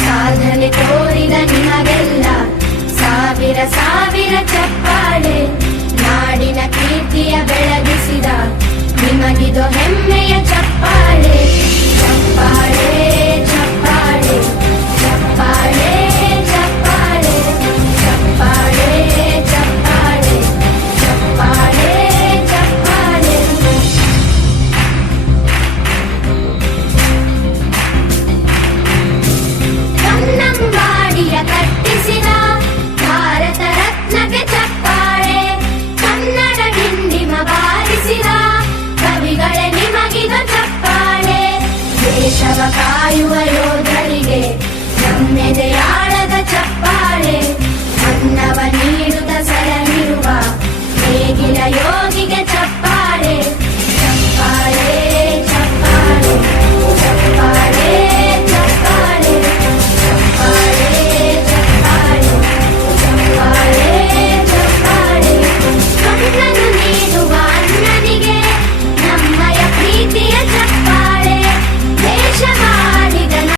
ಸಾಧನೆ ತೋರಿದ ನಿಮಗೆಲ್ಲ ಸಾವಿರ ಸಾವಿರ ಚಪ್ಪ ಕಟ್ಟಿಸಿದ ಭಾರತ ರತ್ನಕ್ಕೆ ಚಪ್ಪಾಳೆ ಕನ್ನಡ ಬಾರಿಸಿದ ಕಾಯುವ ಯೋಧರಿಗೆ ನಮ್ಮೆದೆಯಾಳ